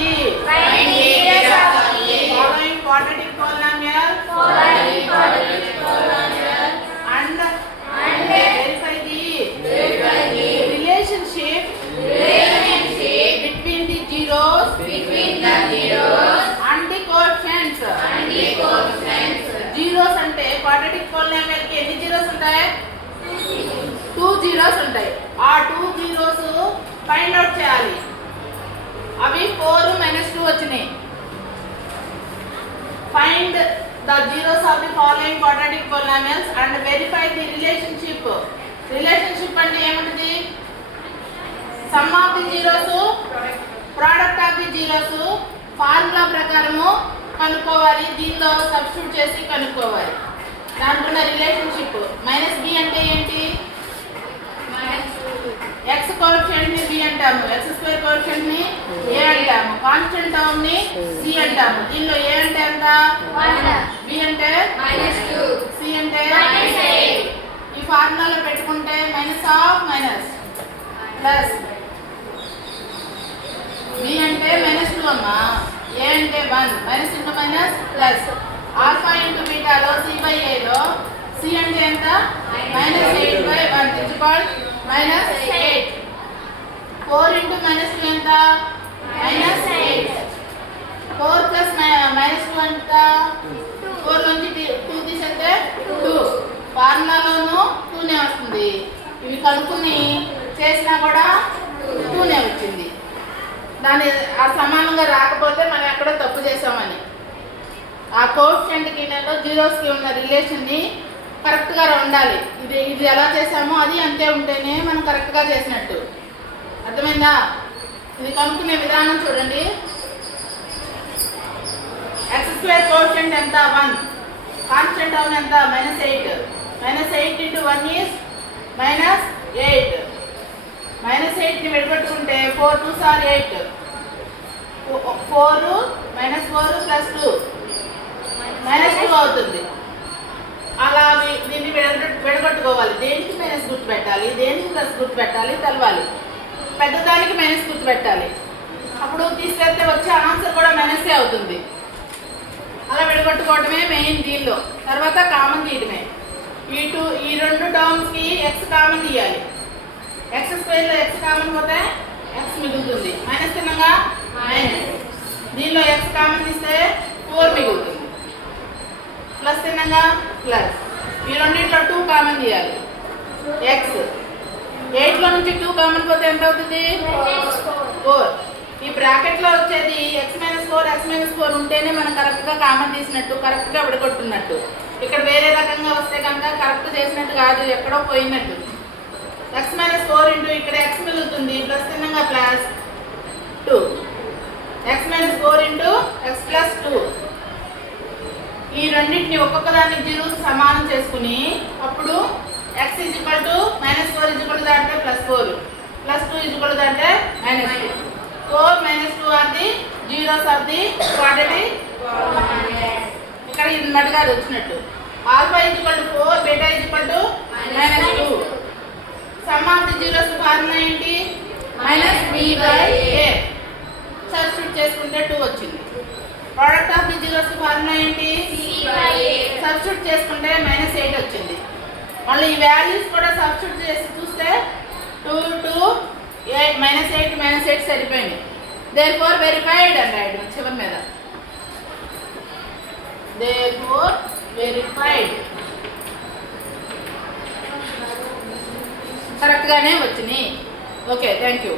E. Find the radius of E. Following quadratic polynomial. And verify the relationship between the zeros and the coefficients. Zeros అంటే quadratic polynomial కి ఎన్ని zeros ఉంటాయి? 2 zeros ఉంటాయి. ఆ 2 zeros find out చేయాలి. అవి 4 - 2 వచ్చినాయి. Find the zeros of the following quadratic polynomials and verify the relationship. Relationship అంటే ఏముంటుంది? Sum of the zeros, product of the zeros formula ప్రకారము కనుక్కోవాలి. దీనిలో సబ్స్టిట్యూట్ చేసి కనుక్కోవాలి. దాంట్లో రిలేషన్షిప్ -b అంటే ఏంటి? x కోఎఫిషియంట్ ని b అంటాము, x² కోఎఫిషియంట్ ని a అంటాము, కాన్స్టెంట్ టర్మ్ ని c అంటాము. దీనిలో a అంటే ఎంత? 1, b అంటే -2, c అంటే -8. ఈ ఫార్ములాలో పెట్టుకుంటే minus of minus plus b అంటే -2 అమ్మా, a అంటే 1, minus into minus plus alpha into బీటాలో c/a లో c అంటే ఎంత? -8/1 ఇజ్ ఈక్వల్ -8. 4 ఇంటూ -2 ఎంత? -8. 4 ప్లస్ -2 ఎంత? 4 నుంచి 2 తీసేస్తే 2. ఫార్ములాలోనూ 2నే వస్తుంది. ఇవి కనుక్కుని చేసినా కూడా 2నే వచ్చింది. దాని ఆ సమానంగా రాకపోతే మనం ఎక్కడో తప్పు చేసామని. ఆ కోఎఫిషియంట్కి జీరోస్కి ఉన్న రిలేషన్ని కరెక్ట్గా ఉండాలి. ఇది ఎలా చేసామో అది అంతే ఉంటేనే మనం కరెక్ట్గా చేసినట్టు. అర్థమైందా? ఇది కనుక్కునే విధానం చూడండి. x² కోఎఫిషియంట్ ఎంత? 1. కాన్స్టెంట్ టర్మ్ ఎంత? -8. -8 × 1 ఈజ్ -8. -8ని విడగొట్టుకుంటే 4 × 2 = 8. 4 -4 + 2 -2 అవుతుంది. అలా దీన్ని విడగొట్టుకోవాలి. దేనికి మైనస్ గుర్తు పెట్టాలి, దేనికి ప్లస్ గుర్తు పెట్టాలి తెలవాలి. పెద్దదానికి మైనస్ గుర్తు పెట్టాలి. అప్పుడు తీసుకెళ్తే వచ్చే ఆన్సర్ కూడా మైనసే అవుతుంది. అలా విడగొట్టుకోవటమే మెయిన్ దీనిలో. తర్వాత కామన్ తీయటమే. ఈ రెండు టర్మ్స్కి ఎక్స్ కామన్ తీయాలి. x² లో x కామన్ పోతే x మిగులుతుంది. మైనస్ తిన్నగా మైనస్. దీనిలో x కామన్ తీస్తే 4 మిగులుతుంది. ప్లస్ తిన్నగా ప్లస్. ఈ రెండింటిలో 2 కామన్ తీయాలి. x 8లో నుంచి 2 కామన్ పోతే ఎంత అవుతుంది? 4. ఈ బ్రాకెట్లో వచ్చేది x - 4 x - 4 ఉంటేనే మనం కరెక్ట్గా కామన్ తీసినట్టు, కరెక్ట్గా విడగొట్టున్నట్టు. ఇక్కడ వేరే రకంగా వస్తే కనుక కరెక్ట్ చేసినట్టు కాదు, ఎక్కడో పోయినట్టు. x - 4 ఇంటూ ఇక్కడ x మిగులుతుంది, ప్లస్ తిన్నగా ప్లస్ 2. x - 4 into x + 2. ఈ రెండింటిని ఒక్కొక్క దానికి జీరోస్ సమానం చేసుకుని అప్పుడు x = -4 అంటే +4, +2 అంటే -2. 4 - 2 are the zeros of the quadratic. ఇక్కడ ఇది మటుగా వచ్చినట్టు. Alpha = 4, beta = -2. Sum of the zeros formula ఏంటి? -b/a. సబ్స్టిట్యూట్ చేసుకుంటే 2 వచ్చింది. Product of the zeros formula ఏంటి? c/a. సబ్స్టిట్యూట్ చేసుకుంటే -8 వచ్చింది. మళ్ళీ ఈ వాల్యూస్ కూడా సబ్స్టిట్యూట్ చేసి చూస్తే 2 8 -8 సరిపోయింది. దేర్ఫోర్ వెరిఫైడ్ అని రాయడం చివరి మీద. Therefore verified. కరెక్ట్గానే వచ్చినాయి. Okay, thank you.